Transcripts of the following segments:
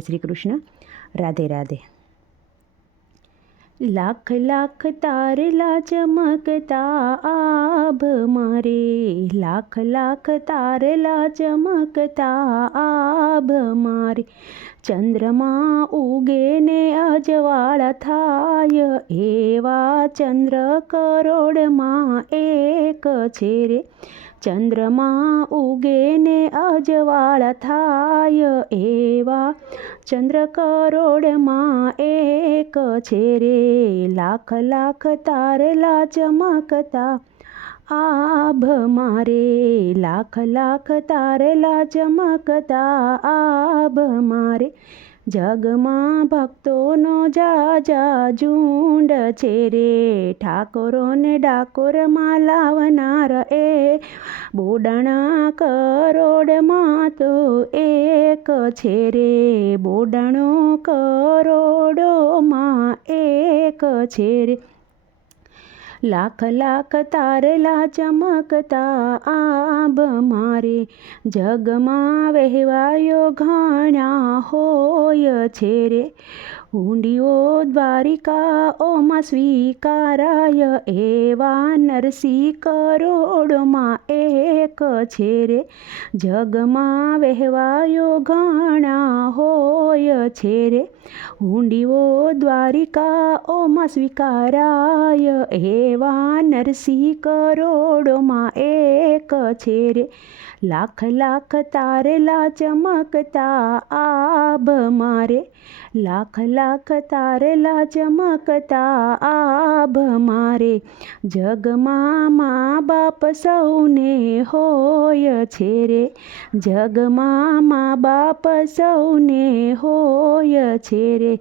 શ્રી કૃષ્ણ. રાધે રાધે. લાખ લાખ તારલા ચમકતા આભ મારે. લાખ લાખ તારલા ચમકતા આભ મારે. ચંદ્રમા ઉગે ને અજવાળા થાય એવા ચંદ્ર કરોડમાં એક છે રે. ચંદ્રમા ઉગે ને અજવાળા થાય એવા. ચંદ્ર કરોડમાં એક છે રે લાખ લાખ તારલા ચમકતા. આભ મારે લાખ લાખ તારલા ચમકતા. આભ મારે જગમાં ભક્તોનો જાજા ઝુંડ છે રે ઠાકોરોને ડાકોરમાં લાવનાર એ, બોડાણા કરોડમાં તો એક છે રે બોડાણો કરોડોમાં એક છે રે લાખ લાખ તારલા ચમકતા આબ મારે જગમાં વહેવાયો ઘણા હોય છે રે. ઊંડીઓ દ્વારિકા, ઓમાં સ્વીકારાય એવા નરસિંહ કરોડમાં એક છે રે. જગમાં વહેવાયો ઘણા હોય છે રે. ઊંડીઓ દ્વારિકા, ઓમાં સ્વીકારાય એવા નરસિંહ કરોડમાં એક છે રે. લાખ લાખ તારેલા ચમકતા આભ મારે. લાખ લાખ તારલા ચમકતા આભ મારે. જગમાં મા બાપ સૌને હોય છે રે. જગમાં મા બાપ સૌને હોય છે રે.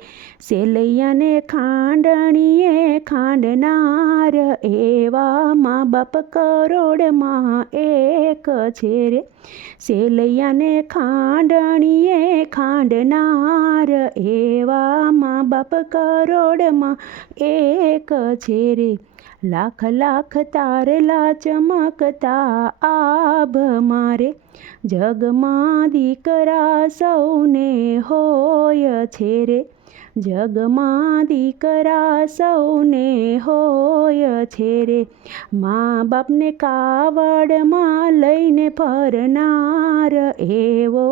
સેલૈયાને ખાંડણીએ ખાંડનાર એવા મા બાપ કરોડમાં એક છે રે સેલૈયાને ખાંડણીએ ખાંડનાર એવા મા બાપ કરોડમાં એક છે રે લાખ લાખ તારલા ચમકતા આભ મારે. જગમાં દીકરા સૌને હોય છે રે જગમાં દીકરા સૌને હોય છે રે મા બાપને કાવડમાં લઈને ફરનાર એવો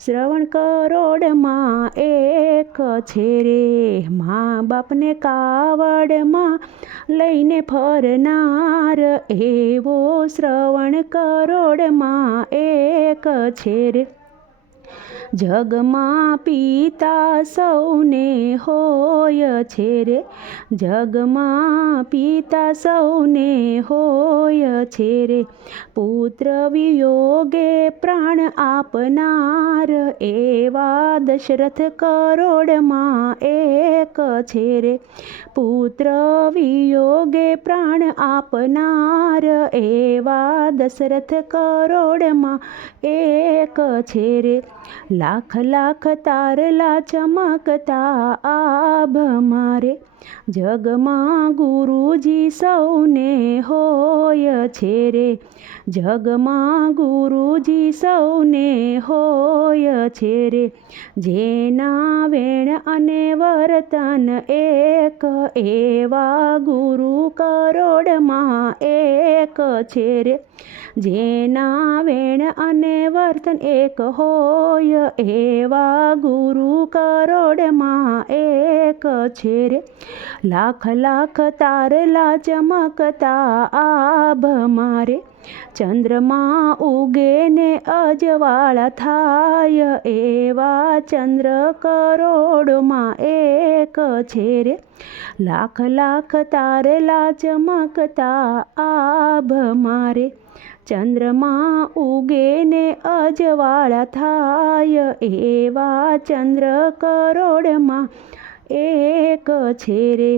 શ્રવણ કરોડમાં એક છે રે મા બાપને કાવડમાં લઈને ફરનાર એવો શ્રવણ કરોડમાં એક છે રે જગમાં પિતા સૌને હોય છે રે. જગમાં પિતા સૌને હોય છે રે. પુત્ર વિયોગે પ્રાણ આપનાર એવા દશરથ કરોડમાં એક છે રે. પુત્ર વિયોગે પ્રાણ આપનાર એવા દશરથ કરોડમાં એક છે રે. લાખ લાખ તારલા ચમકતા આભ મારે. જગમાં ગુરુજી સૌને હોય છે રે. જગમાં ગુરુજી સૌને હોય છે રે. જેના વેણ અને વર્તન એક, એવા ગુરુ કરોડમાં એક છે રે. જેના વેણ અને વર્તન એક હોય એવા ગુરુ કરોડમાં એક છે રે. લાખ લાખ તારલા ચમકતા આભ મારે. ચંદ્રમાં ઉગે ને અજવાળા થાય એવા ચંદ્ર કરોડમાં એક છે રે. લાખ લાખ તારલા ચમકતા આભ મારે. ચંદ્રમાં ઉગે ને અજવાળા થાય એવા ચંદ્ર કરોડમાં એક છે રે.